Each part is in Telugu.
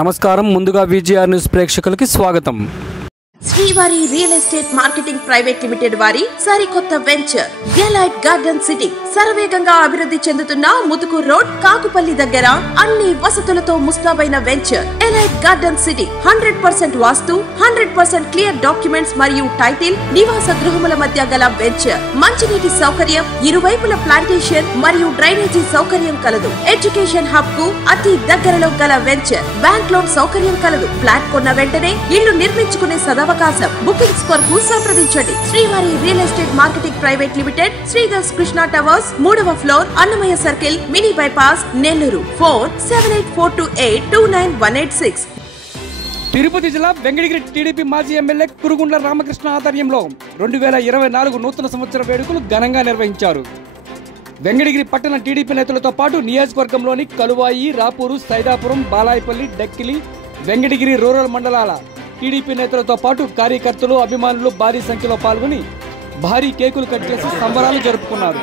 నమస్కారం. ముందుగా విజిఆర్ న్యూస్ ప్రేక్షకులకి స్వాగతం. శ్రీవారి real estate marketing private limited వారి సరికొత్త వెంచర్ డెలైట్ గార్డెన్ సిటీ శరవేగంగా అభివృద్ధి చెందుతున్న ముతుకూర్ రోడ్ కాకుపల్లి దగ్గర అన్ని వసతులతో ముస్తాబైన వెంచర్ డెలైట్ గార్డెన్ సిటీ 100% వాస్తు 100% క్లియర్ డాక్యుమెంట్స్ మరియు టైటిల్ నివాస గృహముల మధ్య గల వెంచర్ మంచినీటి సౌకర్యం ఇరువైపుల ప్లాంటేషన్ మరియు డ్రైనేజీ సౌకర్యం కలదు. ఎడ్యుకేషన్ హబ్ కు అతి దగ్గరలో గల వెంచర్ బ్యాంక్ లోన్ సౌకర్యం కలదు. ఫ్లాట్ కొన్న వెంటనే ఇల్లు నిర్మించుకునే సదవకాశం. బుకింగ్స్ కొరకు సంప్రదించండి. Srivari real estate marketing private limited, Sridhars Krishna towers, 3వ floor, Annamayya circle, mini bypass, Nellore. Phone 7842829186. Tirupati జిల్లా వెంకటగిరి టీడీపీ మాజీ ఎమ్మెల్యే కురుగుండ్ల రామకృష్ణ ఆధ్వర్యంలో 2024 నూతన సంవత్సర వేడుకలు ఘనంగా నిర్వహించారు. వెంకటగిరి పట్టణ టీడీపీ నేతలతో పాటు నియోజకవర్గంలోని కలువాయి, రాపూరు, సైదాపురం, బాలాయపల్లి, డక్కిలి, వెంకటగిరి రూరల్ మండలాల టీడీపీ నేతలతో పాటు కార్యకర్తలు, అభిమానులు భారీ సంఖ్యలో పాల్గొని భారీ కేకులు కట్ చేసి సంబరాలు జరుపుకున్నారు.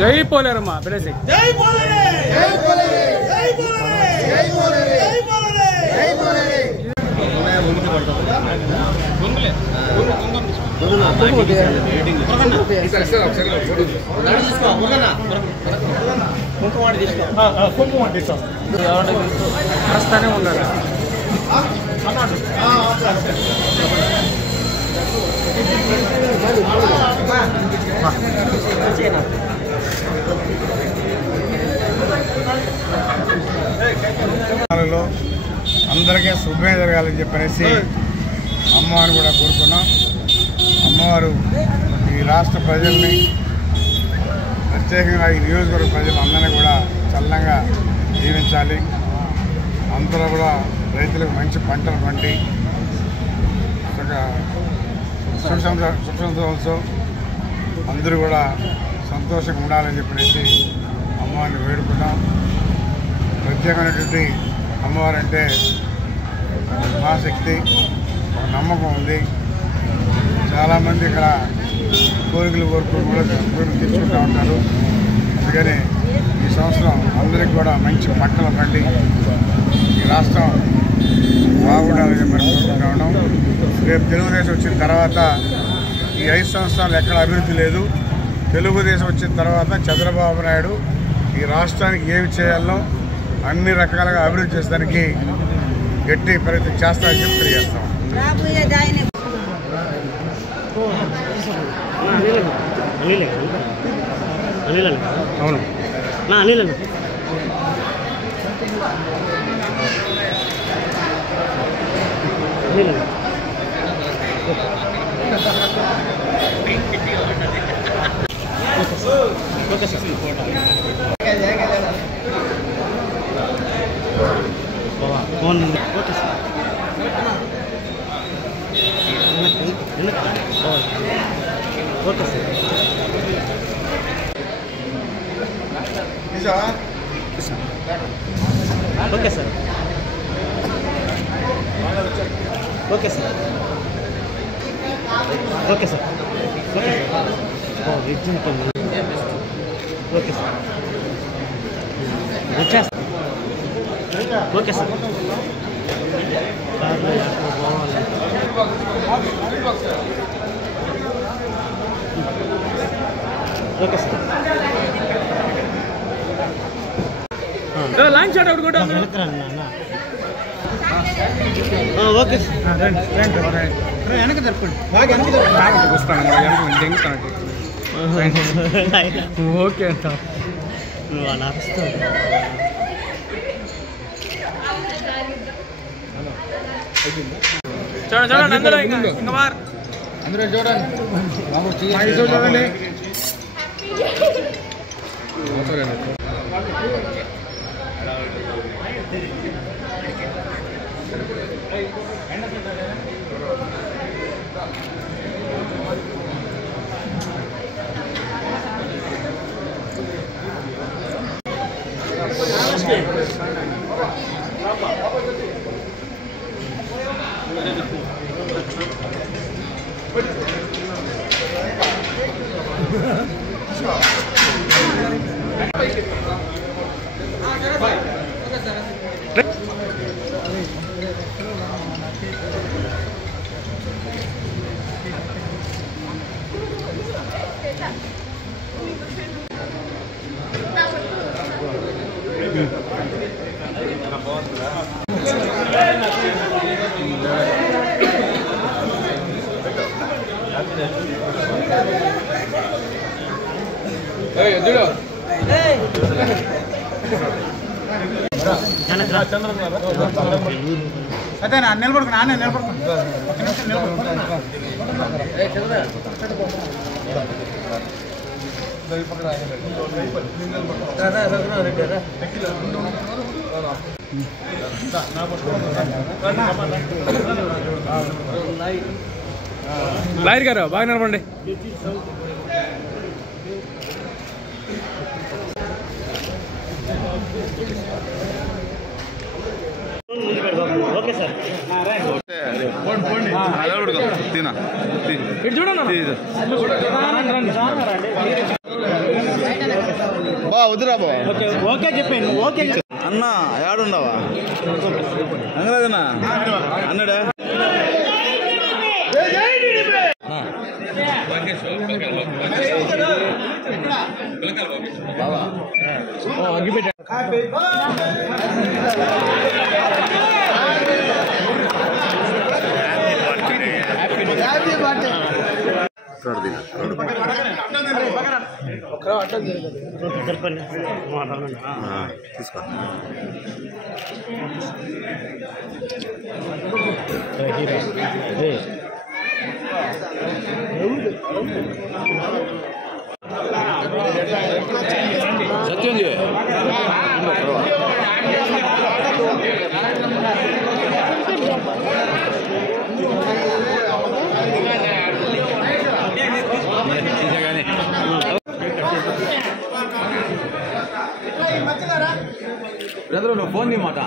జై పోలేరమ్మా బిడసి జై పోలేరే జై పోలేరే జై పోలేరే జై పోలేరే జై పోలేరే జై పోలేరే ముందుకు పడతాం గుంగులే గుంగునా మీటింగ్ ఒకసారి గాడి తీసుకో గుంగునా కుంకుమాడి తీసుకో కుంకుమాడి తీసుకో ప్రస్తానే ఉండాలి అన్నాడు అందరికీ శుభమే జరగాలని చెప్పనేసి అమ్మవారిని కూడా కోరుకున్నాం. అమ్మవారు ఈ రాష్ట్ర ప్రజల్ని, ప్రత్యేకంగా ఈ నియోజకవర్గ ప్రజలు అందరినీ కూడా చల్లంగా జీవించాలి. అందరూ కూడా రైతులకు మంచి పంటలు పండి సుఖ సంతోషంతో అందరూ కూడా సంతోషంగా ఉండాలని చెప్పనేసి అమ్మవారిని వేడుకున్నాం. ప్రత్యేకమైనటువంటి అమ్మవారు అంటే మహాశక్తి, ఒక నమ్మకం ఉంది. చాలామంది ఇక్కడ కోరికలు కోరుకుని కూడా కోరికలు తెచ్చుకుంటూ ఉంటారు. అందుకని ఈ సంవత్సరం అందరికీ కూడా మంచి పంటలు పండి ఈ రాష్ట్రం బాగుండాలని చెప్పి కోరుకుంటూ ఉన్నాం. రేపు తెలుగుదేశం వచ్చిన తర్వాత ఈ 5 సంవత్సరాలు ఎక్కడ అభివృద్ధి లేదు. తెలుగుదేశం వచ్చిన తర్వాత చంద్రబాబు నాయుడు ఈ రాష్ట్రానికి ఏమి చేయాలో అన్ని రకాలుగా అభివృద్ధి చేసడానికి గట్టి ప్రయత్నం చేస్తామని చెప్పి తెలియజేస్తాం. అవును నా Anil okay sir phone okay sir okay sir okay sir okay sir okay sir veg okay sir వచ్చేస్తా okay sir. Okay sir. Launch shot ఒకటి కూడా ఓకే సార్. వెనక జరుపుకోండి. బాగా వెనక ఓకే అంట వాళ్ళు అరుస్తారు. చూడండి అందరూ ఇంకా అందరూ చూడండి చూడండి. అదే నా నిలబడుకు నాన్న నిలబడుకు ఒక నిమిషం నిలబడుకు. లాయర్ గారు బాగా నిలబండి. Okay sir. వద్దురా బా ఓకే చెప్పాను. ఓకే అన్న ఏడుండవా అంగరాజన్నా అన్నాడా తీసుకో సత్యం నువ్వు ఫోన్ మాట